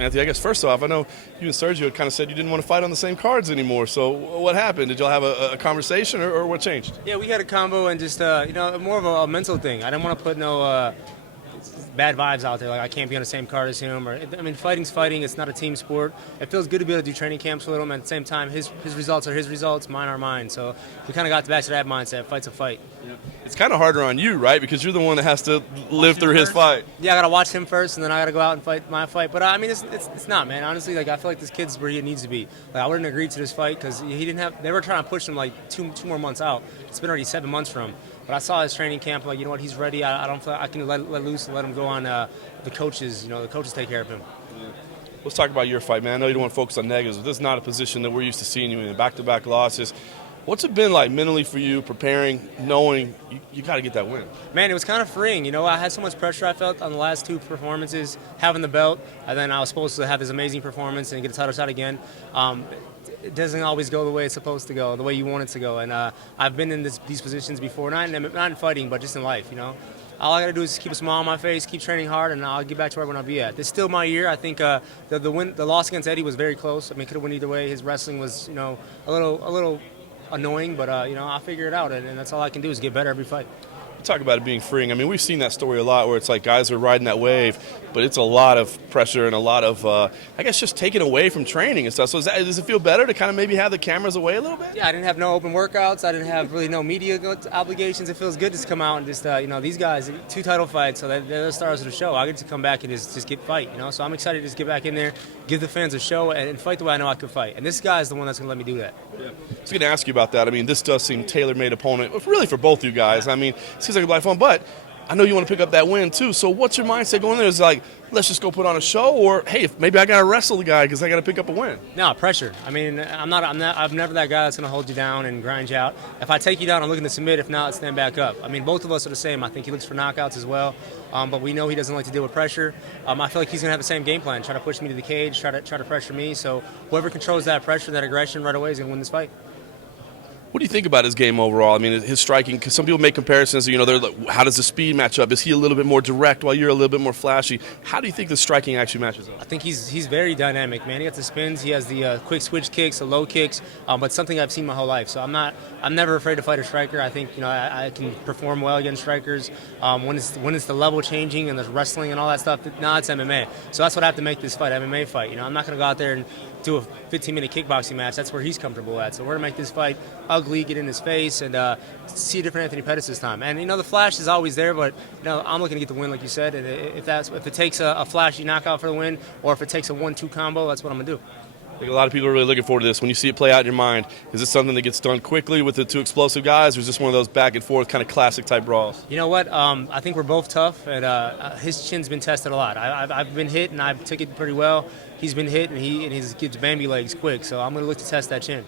Anthony, I guess first off, I know you and Sergio kind of said you didn't want to fight on the same cards anymore. So what happened? Did y'all have a conversation, or what changed? Yeah, we had a combo and just more of a mental thing. I didn't want to put no bad vibes out there. Like I can't be on the same card as him. Fighting's fighting. It's not a team sport. It feels good to be able to do training camps with him. At the same time, his results are his results, mine are mine. So we kind of got back to that mindset. Fight's a fight. Yeah. It's kind of harder on you, right? Because you're the one that has to live through his fight. Yeah, I got to watch him first, and then I got to go out and fight my fight. But it's not, man. Honestly, like I feel like this kid's where he needs to be. Like I wouldn't agree to this fight because he didn't have. They were trying to push him like two more months out. It's been already 7 months from him. But I saw his training camp. Like, you know what? He's ready. I don't feel like I can let loose and let him go on. The coaches, the coaches take care of him. Yeah. Let's talk about your fight, man. I know you don't want to focus on negatives, but this is not a position that we're used to seeing you in. Back-to-back losses. What's it been like mentally for you, preparing, knowing you got to get that win? Man, it was kind of freeing. I had so much pressure I felt on the last 2 performances, having the belt, and then I was supposed to have this amazing performance and get a title shot again. It doesn't always go the way it's supposed to go, the way you want it to go. And I've been in these positions before, not in fighting, but just in life, All I got to do is keep a smile on my face, keep training hard, and I'll get back to where I want to be at. This is still my year. I think the loss against Eddie was very close. I mean, could have won either way. His wrestling was, a little annoying, but, I'll figure it out, and that's all I can do is get better every fight. Talk about it being freeing. I mean, we've seen that story a lot where it's like guys are riding that wave, but it's a lot of pressure and a lot of, I guess, just taken away from training and stuff. So does it feel better to kind of maybe have the cameras away a little bit? Yeah, I didn't have no open workouts. I didn't have really no media obligations. It feels good to come out and just, these guys, 2 title fights, so they're the stars of the show. I get to come back and just get fight, So I'm excited to just get back in there, give the fans a show, and fight the way I know I can fight. And this guy's the one that's going to let me do that. Yeah. I was going to ask you about that. I mean, this does seem tailor-made opponent, really for both you guys. I mean, it seems like a lot of fun, but I know you want to pick up that win too. So what's your mindset going there? Is it like, let's just go put on a show, or hey, maybe I got to wrestle the guy because I got to pick up a win? No, pressure. I mean, I'm never that guy that's going to hold you down and grind you out. If I take you down, I'm looking to submit. If not, stand back up. I mean, both of us are the same. I think he looks for knockouts as well, but we know he doesn't like to deal with pressure. I feel like he's going to have the same game plan, try to push me to the cage, try to pressure me. So whoever controls that pressure, that aggression right away is going to win this fight. What do you think about his game overall? I mean, his striking, because some people make comparisons, they're like, how does the speed match up? Is he a little bit more direct while you're a little bit more flashy? How do you think the striking actually matches up? I think he's very dynamic, man. He has the spins, he has the quick switch kicks, the low kicks, but something I've seen my whole life. So I'm never afraid to fight a striker. I think, I can perform well against strikers. When it's the level changing and there's wrestling and all that stuff, now it's MMA. So that's what I have to make this fight, MMA fight. I'm not going to go out there and do a 15-minute kickboxing match. That's where he's comfortable at. So we're going to make this fight ugly, get in his face, and see a different Anthony Pettis this time. And, the flash is always there, but, I'm looking to get the win, like you said. And if it takes a flashy knockout for the win, or if it takes a 1-2 combo, that's what I'm going to do. I think a lot of people are really looking forward to this. When you see it play out in your mind, is this something that gets done quickly with the 2 explosive guys, or is this one of those back-and-forth kind of classic-type brawls? You know what? I think we're both tough, and his chin's been tested a lot. I've been hit, and I took it pretty well. He's been hit, and he gives Bambi legs quick, so I'm going to look to test that chin.